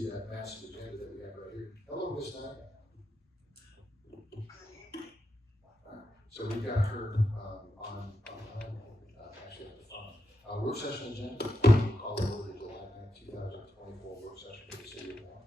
see that massive agenda that we have right here. Hello, Miss Knight. So we got her actually at the phone. Work session agenda. We'll call it over July 9th, 2024 work session for the city of Warren.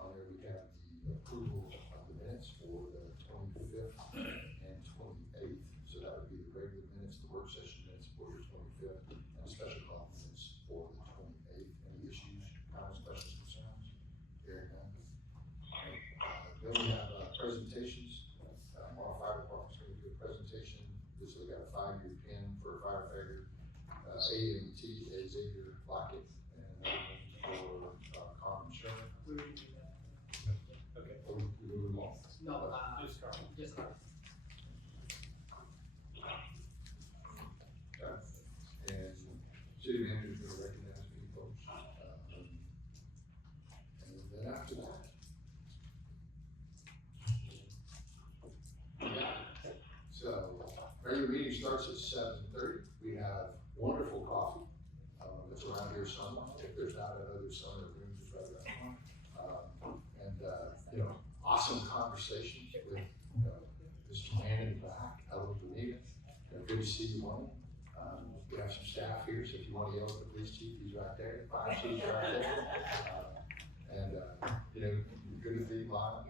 On there we have the approval of the minutes for the 25th and 28th. So that would be the regular minutes, the work session minutes for your 25th, and the special call minutes for the 28th. Any issues, comments, questions, concerns? Hearing none. Then we have presentations. Our fire department's going to do a presentation. This we got a 5-year pin for a firefighter, AMT, Xavier Lockett, and another one for Carmen Sherman. We already did that. Okay, we move them all. No, just Carl. Just Carl. Okay. And city manager's going to recognize me, folks. And then after that, so, regular meeting starts at 7:30. We have wonderful coffee. That's around here somewhere. If there's not another summer room, just right around and awesome conversations with Mr. Man in the back. Hello, Benita. Good to see you, Wayne. We have some staff here, so if you want to yell at the police chief, he's right there. Fire chief's right there. Good to see Lana.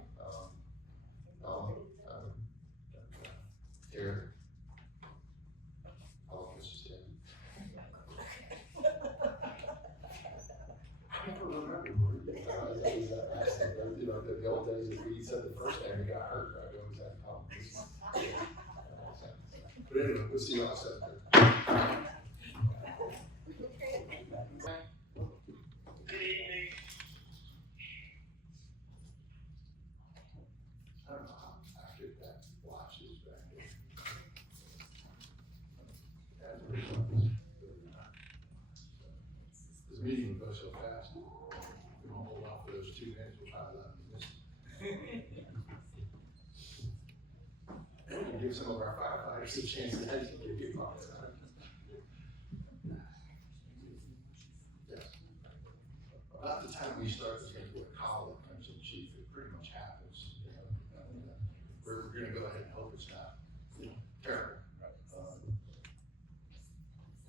Eric. Oh, Mrs. Debbie. I never remember where the old days that we said the first time we got hurt, I always had to call Mrs. But anyway, we'll see you all set there. Good evening. I don't know how accurate that watch is back there. This meeting will go so fast. We won't hold off for those 2 minutes. We'll try to let them miss it. We'll give some of our firefighters a chance to get you off there. Yes. About the time we start to think what collar comes in, chief, it pretty much happens. We're going to go ahead and hope it's not terrible.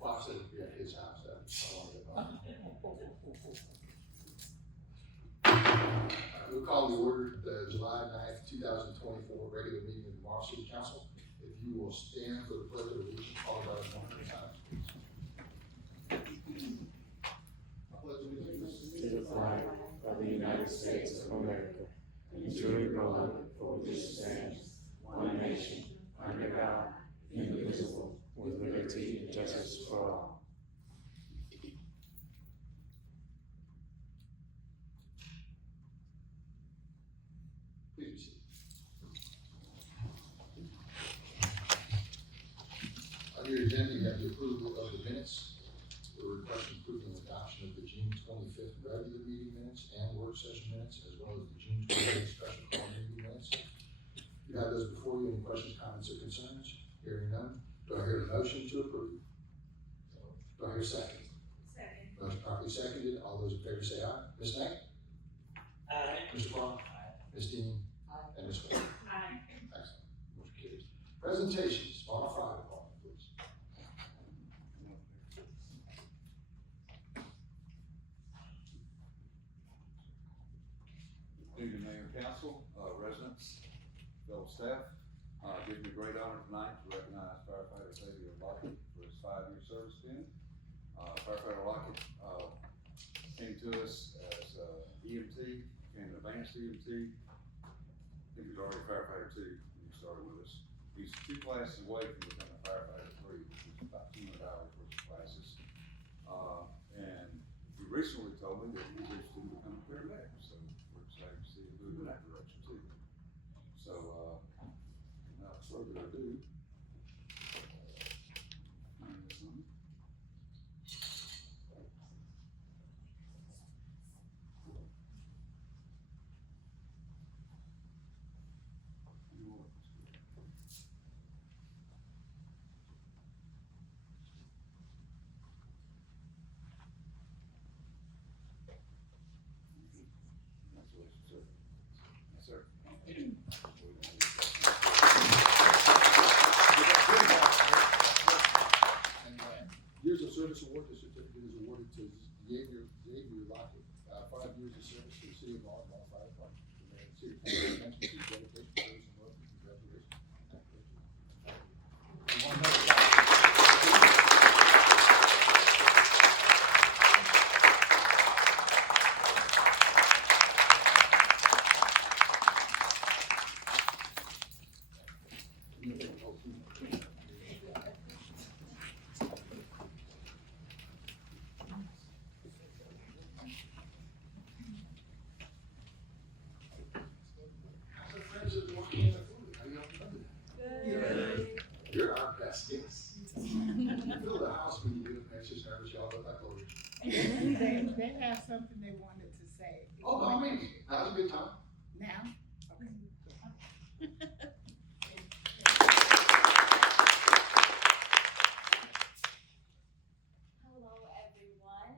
Bob said it'd be at his house. We'll call the order the July 9th, 2024 regular meeting of the Morrow City Council. If you will stand for the pledge of allegiance, followed by the 1 time. To the flag of the United States of America, and to the republic for which it stands, one nation, under God, indivisible, with liberty and justice for all. Please be seated. On your agenda, you have the approval of the minutes. We're requesting approval and adoption of the June 25th regular meeting minutes and work session minutes, as well as the June 28th special call meeting minutes. You have those before you. Any questions, comments, or concerns? Hearing none. Do I hear a motion to approve? Do I hear a second? Second. Motion properly seconded. All those in favor say aye. Ms. Knight? Aye. Mr. Vaughn? Ms. Dean? Aye. And Ms. Ford? Aye. Excellent. Motion carries. Presentations on our fire department, please. Evening, Mayor, Council, residents, fellow staff. Gives me great honor tonight to recognize firefighter Xavier Lockett for his 5-year service stint. Firefighter Lockett came to us as EMT, became an advanced EMT. I think he was already a firefighter too when he started with us. He's 2 classes away from becoming a firefighter 3, which is about 200 hours worth of classes. And he recently told me that he's interested in becoming a paramedic, so we're excited to see him move in that direction too. So, without further ado, Xavier Lockett, 5 years of service to the city of Baltimore Fire Department. The mayor and city council mentions his dedication, service, and work. Congratulations. You're our best guest. You fill the house when you do it, makes us nervous, y'all look like lawyers. They have something they wanted to say. Oh, no, I mean, now's a good time. Now? Hello, everyone.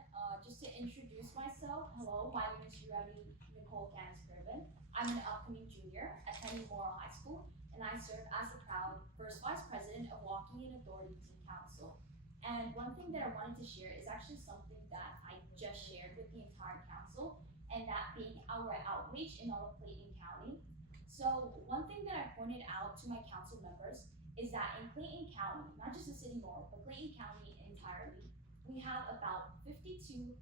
Just to introduce myself, hello, my name is Shirley Nicole Canis-Criven. I'm an upcoming junior attending Morrow High School, and I serve as the proud first vice president of Waukegan Authority Teen Council. And one thing that I wanted to share is actually something that I just shared with the entire council, and that being our outreach in all of Clayton County. So one thing that I pointed out to my council members is that in Clayton County, not just the city of Morrow, but Clayton County entirely, we have about 52,000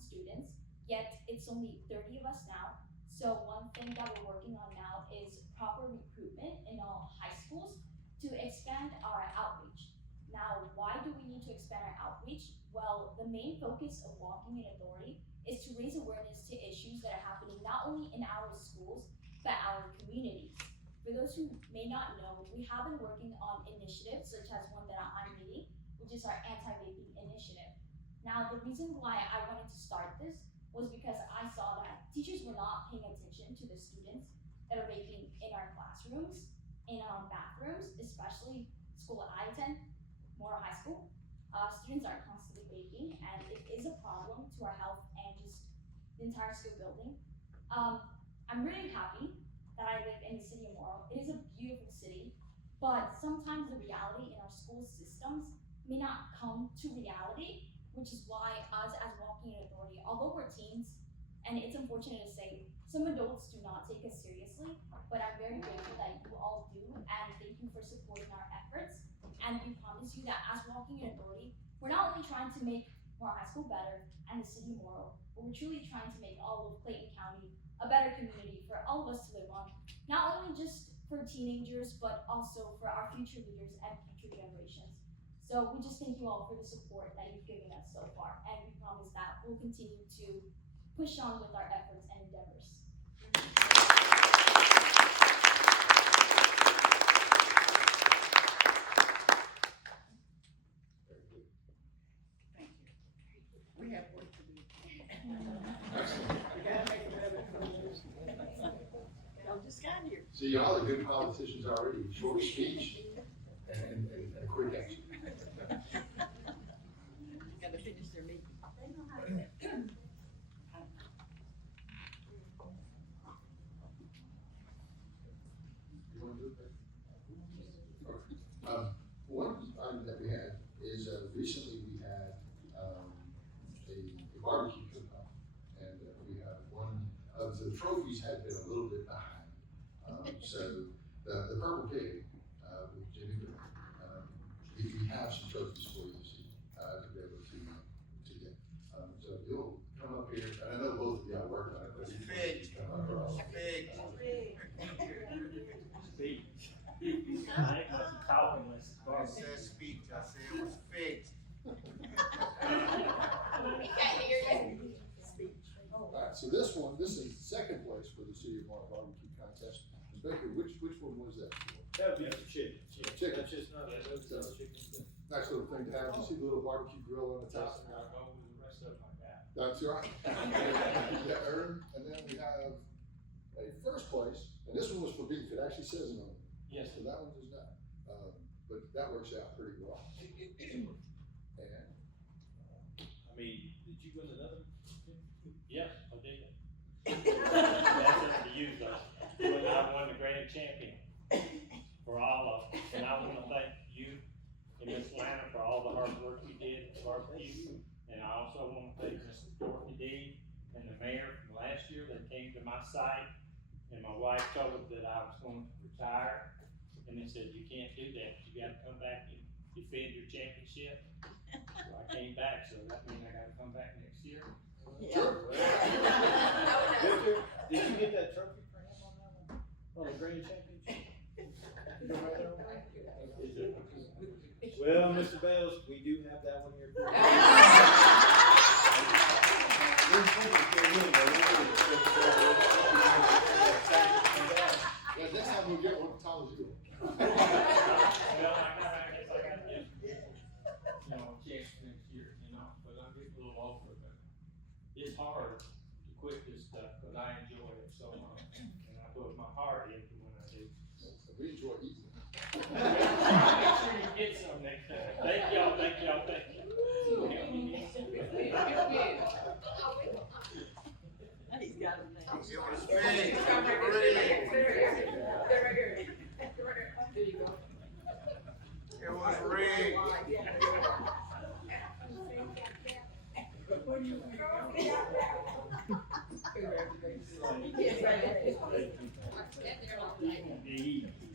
students, yet it's only 30 of us now. So one thing that we're working on now is proper recruitment in all high schools to expand our outreach. Now, why do we need to expand our outreach? Well, the main focus of Waukegan Authority is to raise awareness to issues that are happening not only in our schools, but our communities. For those who may not know, we have been working on initiatives such as one that I'm leading, which is our anti-vaping initiative. Now, the reason why I wanted to start this was because I saw that teachers were not paying attention to the students that are vaping in our classrooms, in our bathrooms, especially school that I attend, Morrow High School. Students are constantly vaping, and it is a problem to our health and just the entire school building. I'm really happy that I live in the city of Morrow. It is a beautiful city, but sometimes the reality in our school systems may not come to reality, which is why us as Waukegan Authority, although we're teens, and it's unfortunate to say, some adults do not take us seriously, but I'm very grateful that you all do, and thank you for supporting our efforts. And we promise you that as Waukegan Authority, we're not only trying to make Morrow High School better and the city of Morrow, but we're truly trying to make all of Clayton County a better community for all of us to live on, not only just for teenagers, but also for our future leaders and future generations. So we just thank you all for the support that you've given us so far, and we promise that we'll continue to push on with our efforts and endeavors. Thank you. We have work to do. Excellent. We gotta make a better community. Y'all just got here. See, y'all are good politicians already, short speech and quick action. Gotta finish their meeting. You wanna do it? One item that we had is, recently we had, a barbecue cook-off. And we have one of the trophies had been a little bit behind. So the Purple Pig, with Jimmy Green, we have some trophies for you this evening, to be able to get. So if you'll come up here, and I know both of y'all worked on it, but you can come up here. I said speak, I said it was fake. Alright, so this is second place for the City of Morrow Barbecue Contest. And Baker, which one was that for? That would be for chicken. Chicken. That's just not, that's chicken. Nice little thing to have. You see the little barbecue grill on the top? I'll go with the rest of them like that. That's right. Yeah, and then we have a first place, and this one was for beef. It actually says it on it. Yes. So that one does not. But that works out pretty well. And I mean, did you win another? Yes, I did. That's up to you though. When I won the grand champion for all of us. And I wanna thank you and Miss Lana for all the hard work you did at barbecue. And I also want to thank Mrs. Dorothy Dean and the mayor from last year that came to my site. And my wife told them that I was going to retire. And they said, you can't do that. You gotta come back and defend your championship. So I came back, so that means I gotta come back next year. Sure. Victor, did you get that trophy for him on that one? On the grand championship? Is it? Well, Mr. Bales, we do have that one here. For Yeah, next time we'll get one as tall as you. Well, I guess I gotta get, chance next year, but I'm getting a little older, but it's hard to quit this stuff, cause I enjoy it so much, and I put my heart into when I do. So we enjoy eating. Make sure you get some next time. Thank y'all, thank y'all, thank you. He's got his name. It was big. There you go. It was rigged.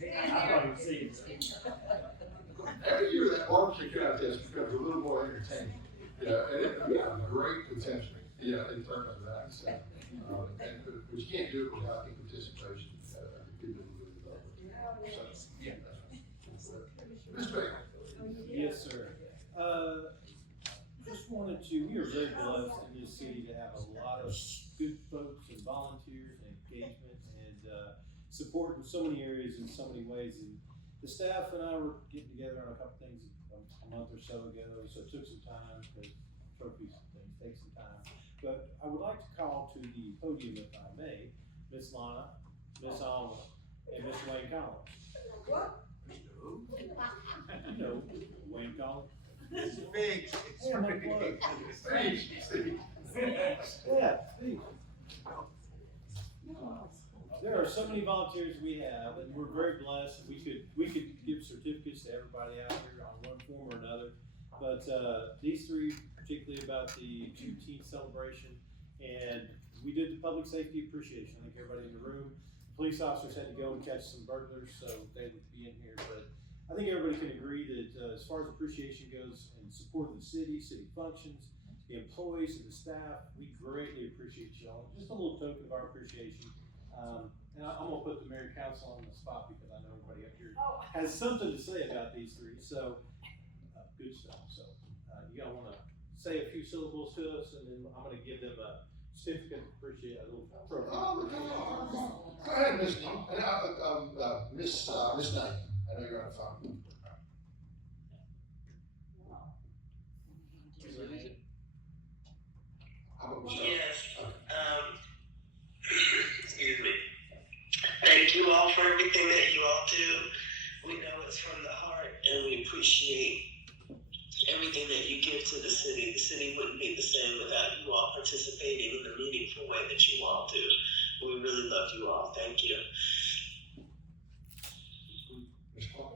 I probably see it. Every year that barbecue contest becomes a little more entertaining. Yeah, and it has great potential, in terms of that, so, but you can't do it without the participation of the people who really love it. So, yeah, that's right. Mr. Baker. Yes, sir. Just wanted to, we are very blessed in this city to have a lot of good folks and volunteers and engagement and, support in so many areas in so many ways. And the staff and I were getting together on a couple things a month or so ago, so it took some time because trophies and things take some time. But I would like to call to the podium, if I may, Miss Lana, Miss Alma, and Miss Wayne Collins. What? You know, Wayne Collins. It's big. It's Yeah, my big. plug. Steve. Yeah, Steve. There are so many volunteers we have, and we're very blessed. We could give certificates to everybody out here on one form or another. But these three, particularly about the Juneteenth celebration, and we did the public safety appreciation. I think everybody in the room, police officers had to go and catch some burglars, so they would be in here. But I think everybody can agree that as far as appreciation goes and support of the city functions, the employees and the staff, we greatly appreciate y'all. Just a little token of our appreciation. And I'm gonna put the mayor and council on the spot because I know everybody up here has something to say about these three, so, good stuff. So, you gotta wanna say a few syllables to us, and then I'm gonna give them a certificate of appreciation, a little trophy. Oh, come on. Go ahead, Miss Dean. And, Miss Knight, I know you're on the phone. How about Michelle? Yes, excuse me. Thank you all for everything that you all do. We know it's from the heart, and we appreciate everything that you give to the city. The city wouldn't be the same without you all participating in the meaningful way that you all do. We really love you all. Thank you. Ms. Clark?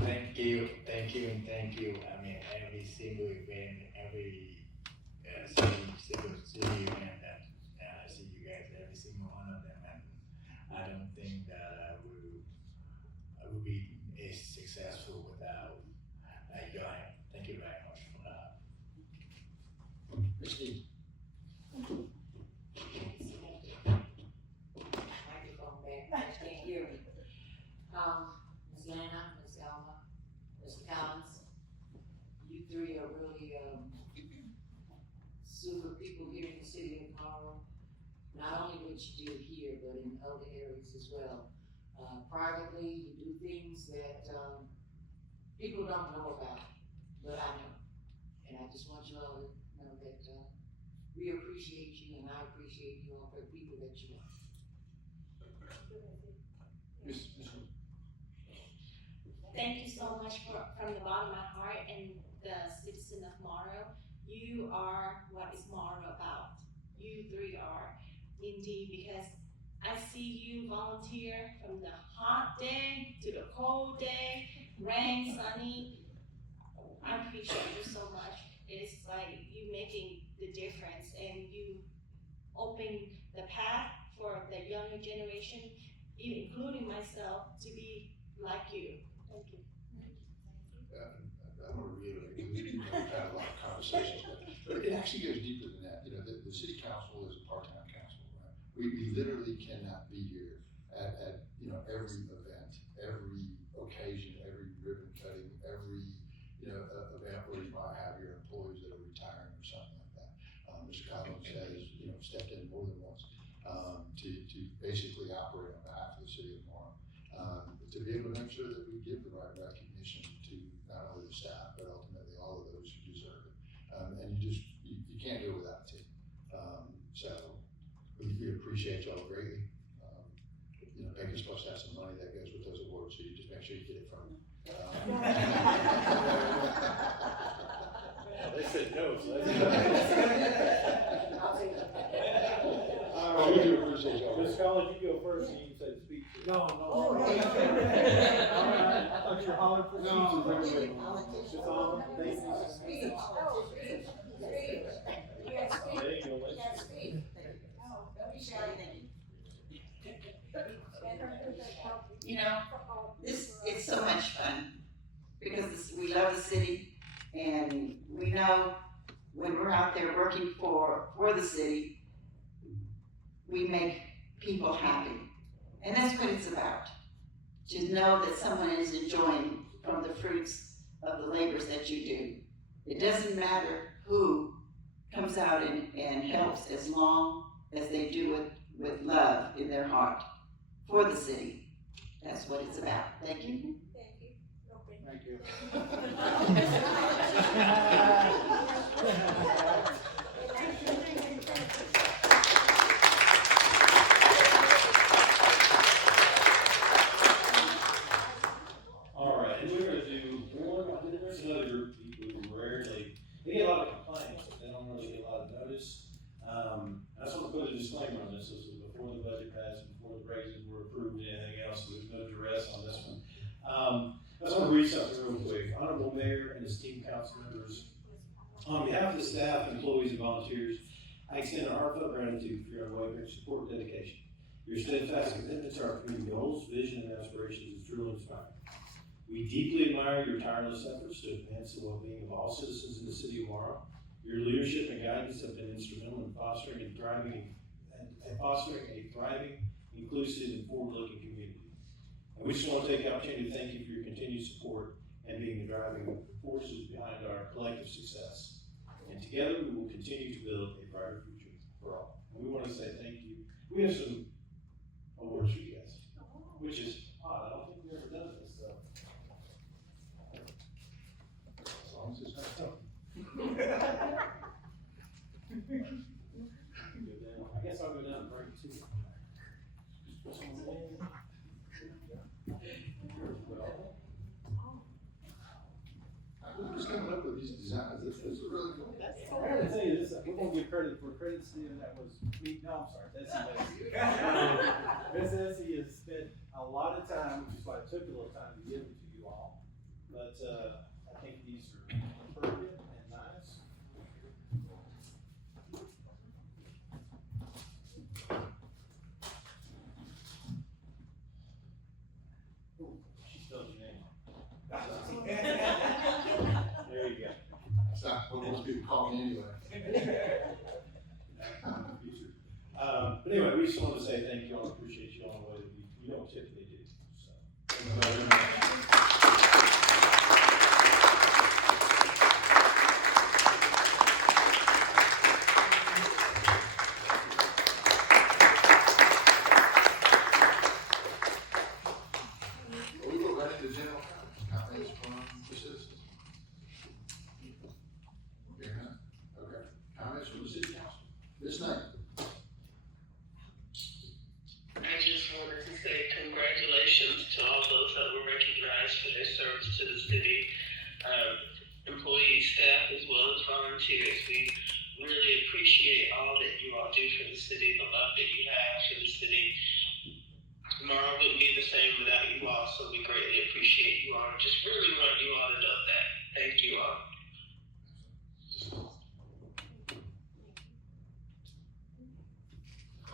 Thank you, and thank you. I mean, every single event, every single city event that I see you guys, every single one of them, and I don't think that I will be as successful without your help. Thank you very much for that. Ms. Dean? Microphone back, I can't hear me. Ms. Lana, Ms. Alma, Mr. Collins, you three are really, super people here in the city of Carl. Not only what you do here, but in other areas as well. Privately, you do things that, people don't know about, but I know. And I just want you all to know that, we appreciate you, and I appreciate you all for the people that you are. Ms. Thank you so much from the bottom of my heart and the citizen of Morrow. You are what is Morrow about. You three are indeed, because I see you volunteer from the hot day to the cold day, rain, sunny, I appreciate you so much. It's like you making the difference and you open the path for the younger generation, including myself, to be like you. Thank you. I want to reiterate, because we've had a lot of conversations, but it actually goes deeper than that. You know, the city council is a part-time council, right? We literally cannot be here at you know, every event, every occasion, every ribbon cutting, every, you know, event where you might have your employees that are retiring or something like that. Mr. Collins has, you know, stepped in more than once, to basically operate on behalf of the city of Marlin. To be able to make sure that we give the right recognition to not only the staff, but ultimately all of those who deserve it. And you can't do it without a team. So we appreciate y'all greatly. You know, Baker's supposed to have some money that goes with those awards, so you just make sure you get it from them. They said no, so We do appreciate y'all. Ms. Collins, you go first and you can say the speech. No. All right, I thought you were hollering for speeches. Ms. Collins, thank you. There you go, ladies. You know, it's so much fun because we love the city and we know when we're out there working for the city, we make people happy. And that's what it's about. To know that someone is enjoying from the fruits of the labors that you do. It doesn't matter who comes out and helps as long as they do it with love in their heart for the city. That's what it's about. Thank you. Thank you. All right, and we're gonna do there's another group of people who rarely, they get a lot of complaints, but they don't really get a lot of notice. I just want to put a disclaimer on this. This was before the budget passed, before the raises were approved, and anything else, so there's no duress on this one. I just want to read something real quick. Honorable Mayor and esteemed council members, on behalf of the staff, employees, and volunteers, I extend our heartfelt gratitude for your unwavering support and dedication. Your steadfast commitment to our community goals, vision, and aspirations is truly inspiring. We deeply admire your tireless efforts to advance the well-being of all citizens in the city of Morrow. Your leadership and guidance have been instrumental in fostering a thriving, inclusive, and forward-looking community. And we just want to take the opportunity to thank you for your continued support and being the driving forces behind our collective success. And together we will continue to build a brighter future for all. And we want to say thank you. We have some awards for you guys, which is odd. I don't think we've ever done this, so. As long as it's not tough. I guess I'll go down and break two. Who's coming up with these designs? This is really cool. I gotta tell you this, we're gonna give credit for credit's due, that was me, no, I'm sorry, that's Ms. Essie has spent a lot of time, which is why it took a little time to give them to you all. But, I think these are appropriate and nice. Ooh, she spelled your name. There you go. It's not what most people call me anyway. But anyway, we just wanted to say thank you all, appreciate you all in a way that we don't typically do, so. Thank you very much. Well, we go right into general comments from the citizens. Hearing none? Okay. Comments from the city council. Ms. Knight. I just wanted to say congratulations to all those that were recognized for their service to the city, employees, staff, as well as volunteers. We really appreciate all that you all do for the city, the love that you have for the city. Tomorrow wouldn't be the same without you all, so we greatly appreciate you all. Just really want you all to know that. Thank you. you all.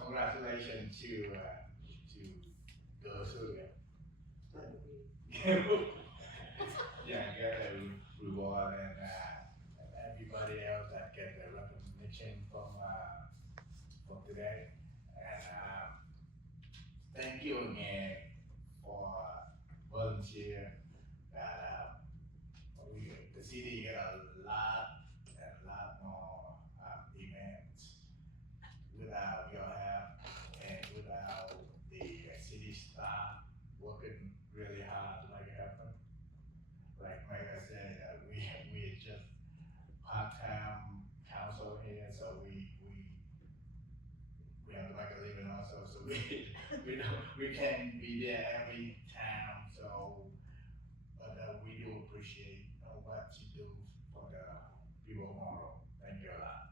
Congratulations to those who yeah, get the reward and everybody else that get the recognition from today. And thank you again for volunteer that the city get a lot more events without your help and without the city staff working really hard to make it happen. Like I said, we just part-time council here, so we have to make a living also, so we can't be there every time, so but we do appreciate what you do for the people of Monroe. Thank you a lot.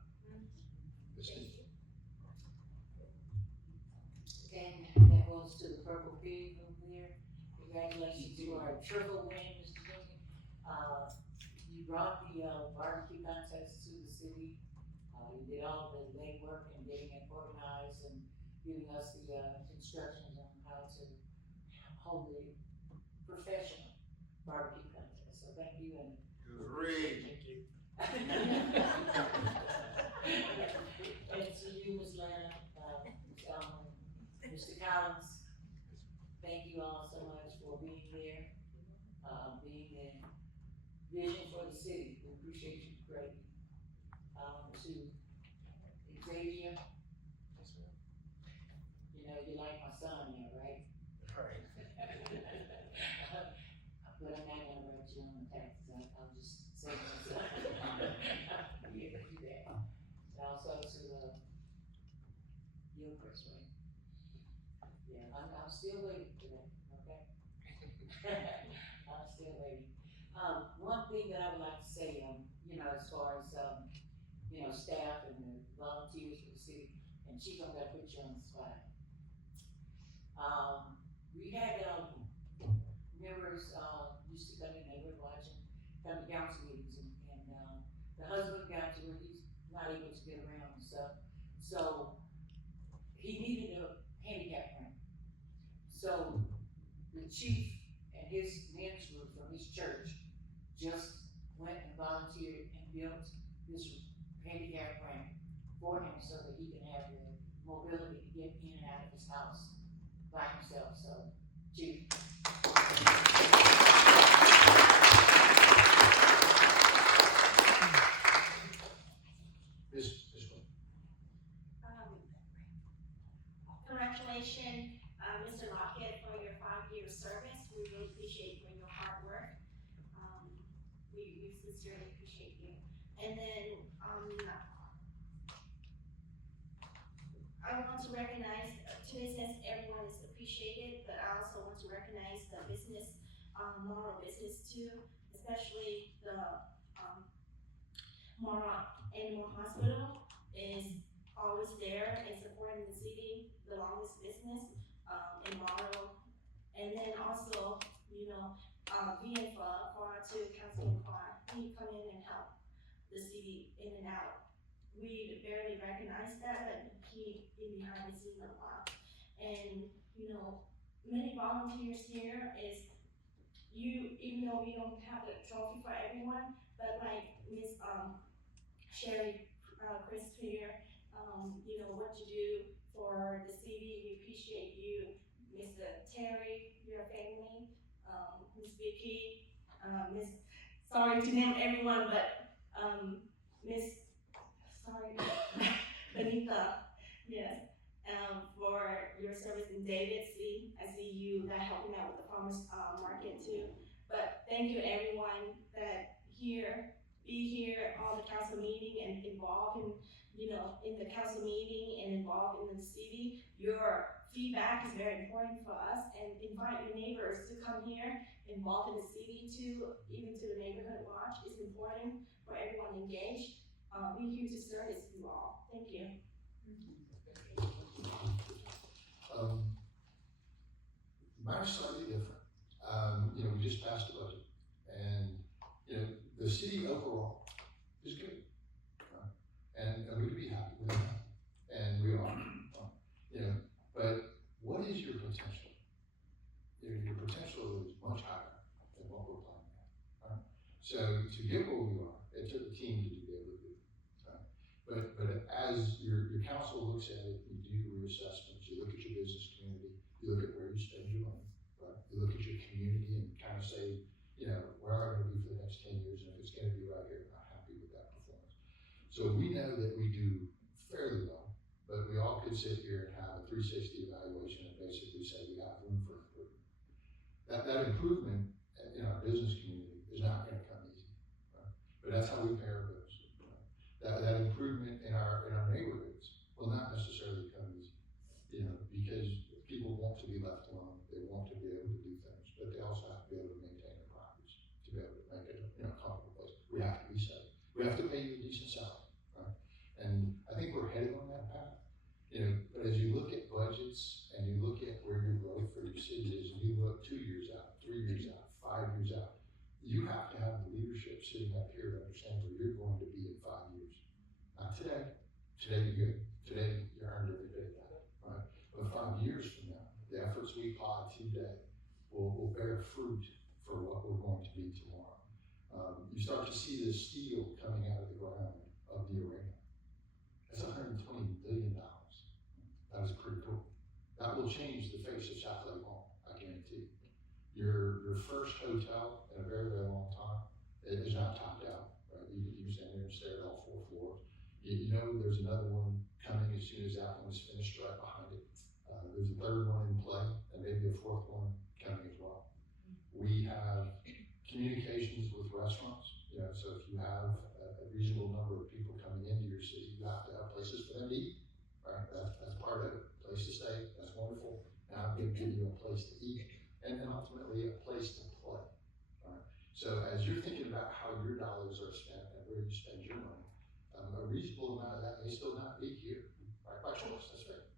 And that goes to the Purple Pig over there. Congratulations to our triple win, Mr. Duncan. You brought the barbecue contest to the city. You did all the legwork and getting it organized and giving us the instructions on how to hold the professional barbecue contest. So thank you and Great. Thank you. And to you, Ms. Lana, Ms. Elman, Mr. Collins, thank you all so much for being there, being in vision for the city. We appreciate you greatly. To Xavier, you know, you're like my son now, right? Right. But I'm not gonna write you on the taxes, I'll just say myself. Yeah, do that. And also to, Gilchrist, right? Yeah, I'm still waiting for that, okay? I'm still waiting. One thing that I would like to say, you know, as far as, you know, staff and the volunteers for the city, and Chief, I'm gonna put you on the spot. We had, members, used to come in, they were watching, come to council meetings, and the husband got to where he's not able to get around and stuff, so he needed a handicap ramp. So the chief and his men's group from his church just went and volunteered and built this handicap ramp for him so that he can have the mobility to get in and out of his house by himself. So, Chief. Congratulations, Mr. Lockett, for your 5-year service. We really appreciate for your hard work. We sincerely appreciate you. And then, I want to recognize, today says everyone is appreciated, but I also want to recognize the business, Monroe business too, especially the, Monroe Animal Hospital is always there and supporting the city, the longest business, in Monroe. And then also, you know, VNFA, FAR2, Councilman Carr, he come in and help the city in and out. We barely recognize that, but he been behind the scene a lot. And, you know, many volunteers here is even though we don't have the trophy for everyone, but like Miss Sherry Chris here, you know, what you do for the city, we appreciate you. Mr. Terry, your family, Miss Vicky, Miss, sorry to name everyone, but Benita, yes, for your service in Davidson. I see you that helping out with the farmers market too. But thank you everyone that be here, all the council meeting and involved in, you know, in the council meeting and involved in the city. Your feedback is very important for us, and invite your neighbors to come here, involved in the city too, even to the neighborhood watch. It's important for everyone engaged. We're here to service you all. Thank you. Mine's slightly different. You know, we just passed a budget, and, you know, the the city overall is good. And we can be happy with that, and we are, you know, but what is your potential? Your potential is much higher than what we're planning at, right? So to get where we are, it took a team to be able to do it, right? But as your council looks at it, you do your reassessments, you look at your business community, you look at where you spend your money, right? You look at your community and kind of say, you know, where am I gonna be for the next 10 years, and if it's gonna be right here, I'm not happy with that performance. So we know that we do fairly well, but we all could sit here and have a 360 evaluation and basically say we have room for improvement. That improvement in our business community is not gonna come easy, right? But that's how we pay our bills. Right? That improvement in our neighborhoods will not necessarily come easy, you know, because people want to be left alone, they want to be able to do things, but they also have to be able to maintain their properties, to be able to make it a comfortable place. We have to be safe. We have to pay you a decent salary. And I think we're headed on that path, you know, but as you look at budgets and you look at where your growth for your city is, and you look 2 years out, 3 years out, 5 years out, you have to have the leadership sitting up here to understand where you're going to be in 5 years. Not today. Today you're good. Today you earned every bit of that, right? But 5 years from now, the efforts we apply today will bear fruit for what we're going to be tomorrow. You start to see the steel coming out of the ground of the arena. That's $120 billion. That is pretty cool. That will change the face of South Lake Mall, I guarantee you. Your first hotel in a very, very long time is not topped out, right? You stand there and stare at all 4 floors. You know there's another one coming as soon as that one is finished right behind it. There's a third one in play, and maybe a fourth one coming as well. We have communications with restaurants, you know, so if you have a reasonable number of people coming into your city, you have to have places for them to eat, right? That's part of it. Place to stay, that's wonderful. Now I'm going to give you a place to eat, and then ultimately a place to play, right? So as you're thinking about how your dollars are spent and where you spend your money, a reasonable amount of that may still not be here, right? By choice, that's right.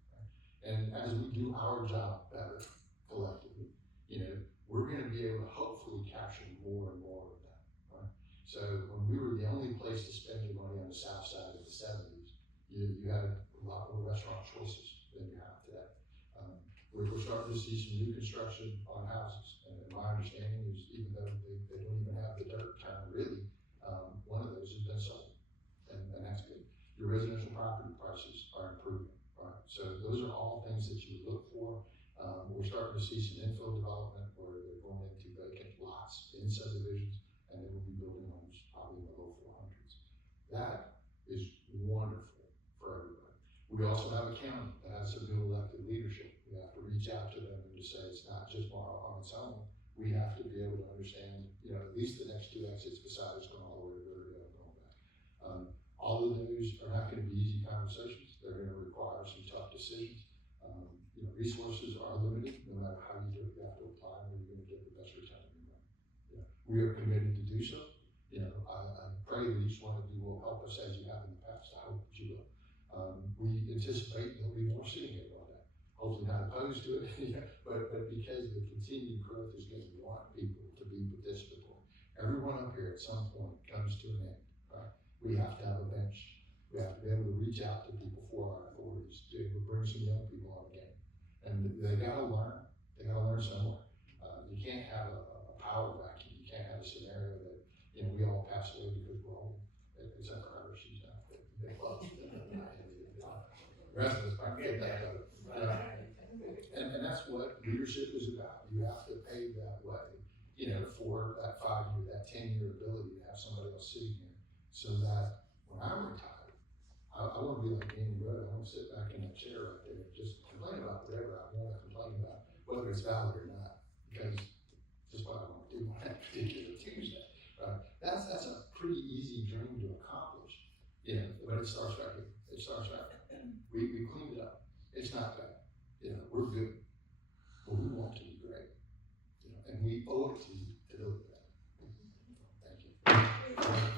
And as we do our job better collectively, you know, we're going to be able to hopefully capture more and more of that, right? So when we were the only place to spend your money on the south side of the 70s, you had a lot more restaurant choices than you have today. We're starting to see some new construction on houses, and my understanding is even though they don't even have the dirt kind of really, one of those has been sold, and that's good. Your residential property prices are improving, right? So those are all things that you look for. We're starting to see some infill development where they're going into vacant lots in subdivisions, and then we'll be building homes probably in the low 400s. That is wonderful for everybody. We also have a county that has some new elected leadership. We have to reach out to them and just say it's not just on its own. We have to be able to understand, you know, at least the next 2 exits besides going all the way to Riverdale and going back. All of those are not going to be easy conversations. They're going to require some tough decisions. You know, resources are limited. No matter how you do it, you have to apply where you're going to get the best return on your money. You know, we are committed to do so. You know, I pray that each one of you will help us as you have in the past. I hope that you will. We anticipate there'll be more sitting here one day. Hopefully not opposed to it, but because the continued growth is going to want people to be participatory. Everyone up here at some point comes to an end, right? We have to have a bench. We have to be able to reach out to people for our authorities, to bring some young people on the game. And they gotta learn. They gotta learn somewhere. You can't have a power vacuum. You can't have a scenario that, you know, we all pass away because we're old. Except for her, she's not. They love it. The rest of us probably get that out of it. And that's what leadership is about. You have to pave that way, you know, for that 5-year, that 10-year ability to have somebody else sitting here, so that when I'm retired, I want to be like Andy Rudd. I want to sit back in that chair right there and just complain about whatever I want to complain about, whether it's valid or not, because just what I want to do on that particular Tuesday, right? That's a pretty easy dream to accomplish, you know, but it starts right here. It starts right here. We cleaned it up. It's not bad. You know, we're good, but we want to be great, you know, and we owe it to you to do that. Thank you.